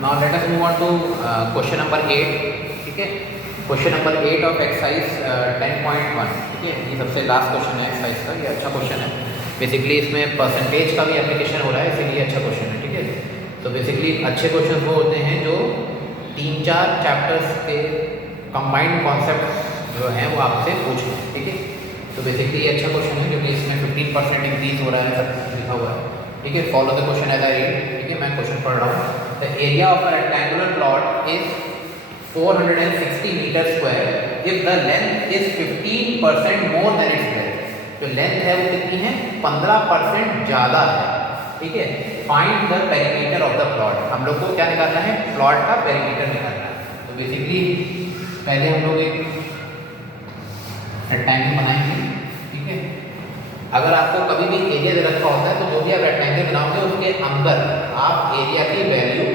Now let us move on to question number 8. ठीक है, question number 8 of exercise 10.1. ठीक है, ये सबसे लास्ट क्वेश्चन है एक्सरसाइज का. ये अच्छा क्वेश्चन है. बेसिकली इसमें परसेंटेज का भी एप्लीकेशन हो रहा है, इसीलिए अच्छा क्वेश्चन है. ठीक है, तो बेसिकली अच्छे क्वेश्चन वो होते हैं जो 3-4 चैप्टर्स के कंबाइंड कॉन्सेप्ट जो हैं वो आपसे पूछ लें. ठीक है, तो बेसिकली ये अच्छा क्वेश्चन है क्योंकि इसमें 15% इंक्रीज हो रहा है, सब लिखा हुआ है. ठीक है, follow the question as I read. ठीक है, मैं क्वेश्चन पढ़ रहा हूँ. The area of a rectangular plot is 460 metre square if the length is 15% more than its breadth. जो लेंथ है वो कितनी है? 15% ज़्यादा है. ठीक है, find the perimeter of the plot. हम लोग को क्या निकालना है? प्लॉट का पेरीमीटर निकालना है. तो बेसिकली पहले हम लोग एक रेक्टेंगल बनाएंगे. ठीक है, अगर आपको कभी भी एरिया दे रखा होता है तो जो भी आप रेक्टेंगल बनाओगे उसके अंदर आप एरिया की वैल्यू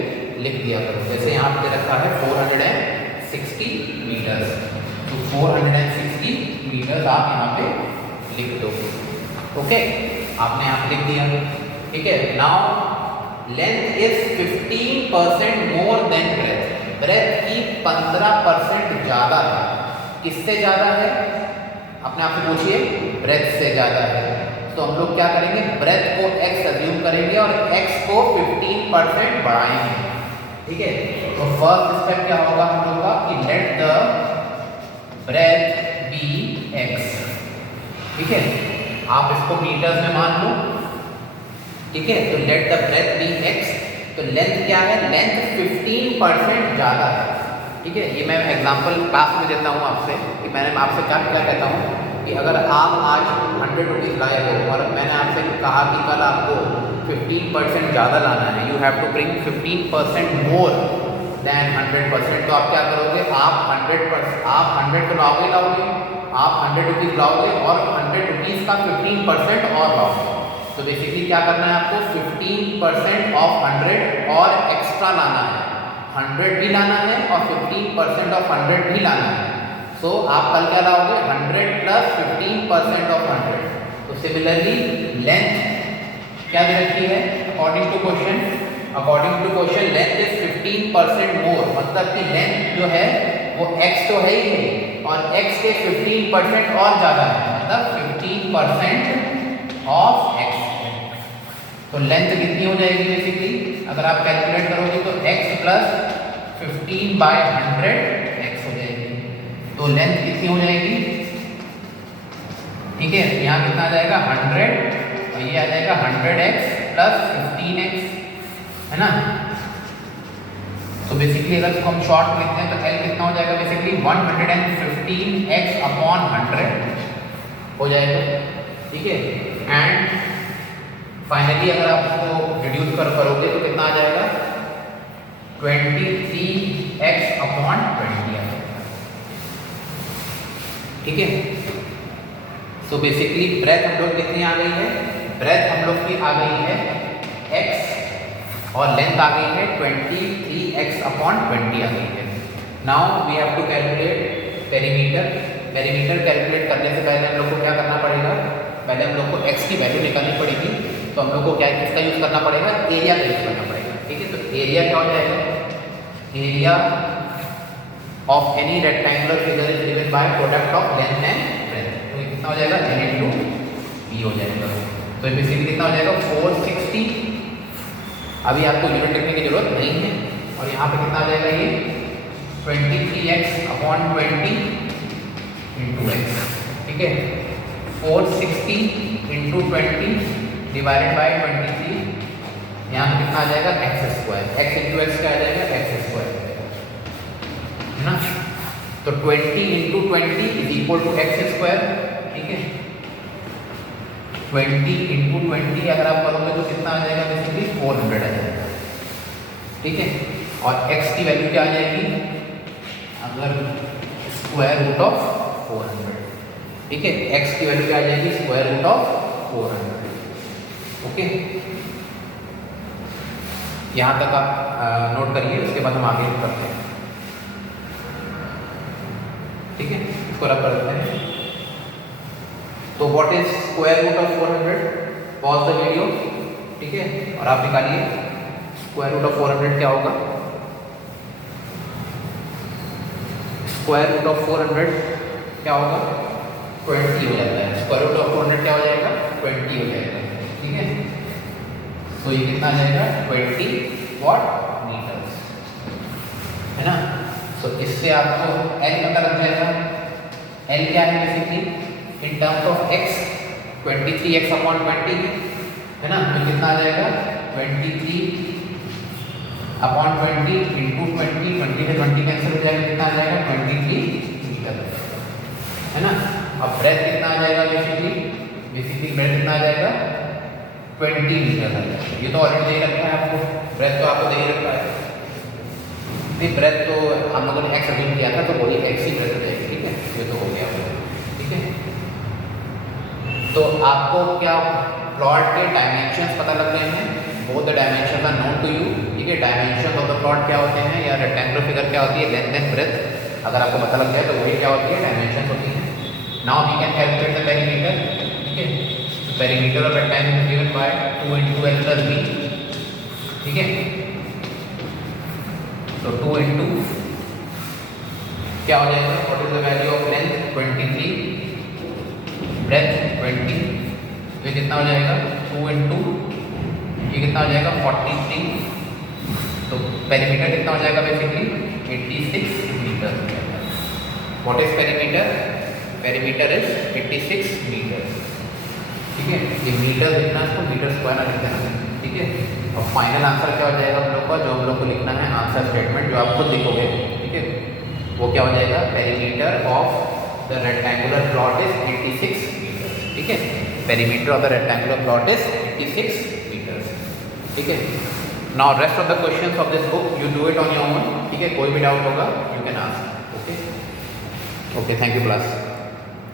लिख दिया करो. जैसे यहाँ पे दे रखा है 460 मीटर्स, तो 460 मीटर्स आप यहाँ पे लिख दो. ओके, आपने यहाँ पे लिख दिया. ठीक है, now length is 15% more than breadth. Breadth की 15% ज़्यादा है. किससे ज़्यादा है? अपने आप से पूछिए. ब्रेथ से ज़्यादा है. तो हम लोग क्या करेंगे? ब्रेथ को x अज्यूम करेंगे और x को 15% बढ़ाएंगे. ठीक है, तो फर्स्ट स्टेप क्या होगा हम लोग का कि let the breadth be x. ठीक है, आप इसको मीटर्स में मान लो. ठीक है, तो let the breadth be x. तो लेंथ क्या है? लेंथ 15% ज़्यादा है. ठीक है, ये मैं एग्जांपल क्लास में देता हूँ आपसे कि मैंने आपसे क्या क्या कहता हूँ कि अगर आप आज 100 रुपीज़ लाए हो और मैंने आपसे कहा कि कल आपको 15% ज़्यादा लाना है, you have to bring 15% more than 100%. तो आप क्या करोगे? आप 100 तो लाओगे. आप 100 रुपीज़ लाओगे और 100 रुपीज़ का 15% और लाओगे. तो बेसिकली क्या करना है आपको? 15% ऑफ 100 और एक्स्ट्रा लाना है. 100 भी लाना है और 15% ऑफ 100 भी लाना है. सो आप कल क्या लाओगे? 100 प्लस 15% ऑफ 100. तो सिमिलरली लेंथ क्या दे रखी है according to question? Length is 15% more. मतलब कि लेंथ जो है वो x तो है ही है और x के 15% और ज़्यादा है, मतलब 15% ऑफ x. तो लेंथ कितनी हो जाएगी? बेसिकली अगर आप कैलकुलेट करोगे तो x प्लस 15/100 x हो जाएगी. तो लेंथ कितनी हो जाएगी? ठीक है, यहाँ कितना आ जाएगा? 100 और ये आ जाएगा 100x प्लस 15x, है ना. तो बेसिकली अगर इसको हम शॉर्ट लिखते हैं तो L कितना हो जाएगा? बेसिकली 115x अपॉन 100 हो जाएगा. ठीक है, एंड फाइनली अगर आप इसको रिड्यूस करोगे तो कितना आ जाएगा? 23x अपॉन 20 आ जाएगा. ठीक है, सो बेसिकली ब्रेथ हम लोग कितनी आ गई है? ब्रेथ हम लोग की आ गई है x और लेंथ आ गई है 23x अपॉन 20 आ गई है. Now we have to calculate perimeter. Perimeter calculate करने से पहले हम लोग को क्या करना पड़ेगा? पहले हम लोग को x की वैल्यू निकालनी पड़ेगी. तो हम लोग को क्या किसका यूज़ करना पड़ेगा? एरिया का यूज़ करना पड़ेगा. ठीक है, तो एरिया क्या हो जाएगा? Area of any rectangular figure is given by product of length and breadth. तो ये कितना हो जाएगा? n into b हो जाएगा. तो बेसिकली कितना हो जाएगा? 460. अभी आपको यूनिट लिखने की जरूरत नहीं है. और यहाँ पे कितना आ जाएगा? ये 23x अपॉन 20 इंटू x. ठीक है, 460 इंटू 20 डिवाइडेड बाई 23. यहाँ पे कितना आ जाएगा? X square. x into x क्या आ जाएगा? एक्स स्क्वायर, है ना. तो 20 into 20 is equal to x square. ठीक है, 20 इंटू 20 अगर आप करोगे तो कितना आ जाएगा? बेसिकली 400 आ जाएगा. ठीक है, और x की वैल्यू क्या आ जाएगी? अगर स्क्वायर रूट ऑफ 400. ठीक है, x की वैल्यू क्या आ जाएगी? Square root of 400. ओके, यहाँ तक आप नोट करिए, उसके बाद हम आगे करते हैं. ठीक है, इसको रब करते हैं. तो what is square root of 400? Pause the video. ठीक है, और आप निकालिए स्क्वायर रूट ऑफ 400 क्या होगा. स्क्वायर रूट ऑफ 400 क्या होगा 20 हो जाता है। स्क्वायर रूट ऑफ 400 क्या हो जाएगा 20 हो जाएगा। ठीक है, तो ये कितना आ जाएगा 20 वॉट मीटर्स, है ना। तो इससे आपको L पता लग जाएगा। L क्या है basically in terms of x 23x upon 20, है ना। तो कितना आ जाएगा 23 अपॉन 20 इंटू 20, 20 से 20 कैंसिल हो जाएगा, कितना आ जाएगा 23 मीटर, है ना। अब ब्रेथ कितना आ जाएगा बेसिकली ब्रेथ कितना आ जाएगा 20 मीटर आ जाएगा। ये तो ऑलरेडी दे रखा है आपको, ब्रेथ तो आपको दे ही रखा है। नहीं ब्रेथ तो हम लोगों ने एक्स अज्यूम किया था तो वही एक्स ही ब्रेथ हो जाएगी। ठीक है, ये तो हो गया। ठीक है, तो आपको क्या प्लॉट के डायमेंशंस पता लग गए हैं। Both the dimensions are known to you. ठीक है, डायमेंशन ऑफ द प्लॉट क्या होते हैं या रेक्टेंगुलर फिगर क्या होती है, लेंथ एंड ब्रेथ। अगर आपको पता लग जाए तो वही क्या होती है डायमेंशन होती है। Now we can calculate the perimeter. ठीक है, तो perimeter of rectangle is given by 2 into l plus b। ठीक है, तो 2 into क्या हो जाएगा, what is the value of length 23, breadth 20, ये कितना हो जाएगा 2 into ये कितना हो जाएगा 43। तो पेरीमीटर कितना हो जाएगा basically 86 metre. What is perimeter, perimeter is 86 metre. ठीक है, ये मीटर लिखना है तो मीटर स्क्वायर लिख देना। ठीक है, और फाइनल आंसर क्या हो जाएगा हम लोग का, जो हम लोग को लिखना है आंसर स्टेटमेंट जो आप खुद लिखोगे। ठीक है, वो क्या हो जाएगा perimeter of the rectangular plot is 86 metre. ठीक है, perimeter of the rectangular plot is 86 metre. ठीक है, now rest of the questions of this book you do it on your own. ठीक है, कोई भी डाउट होगा you can ask. Okay, thank you class.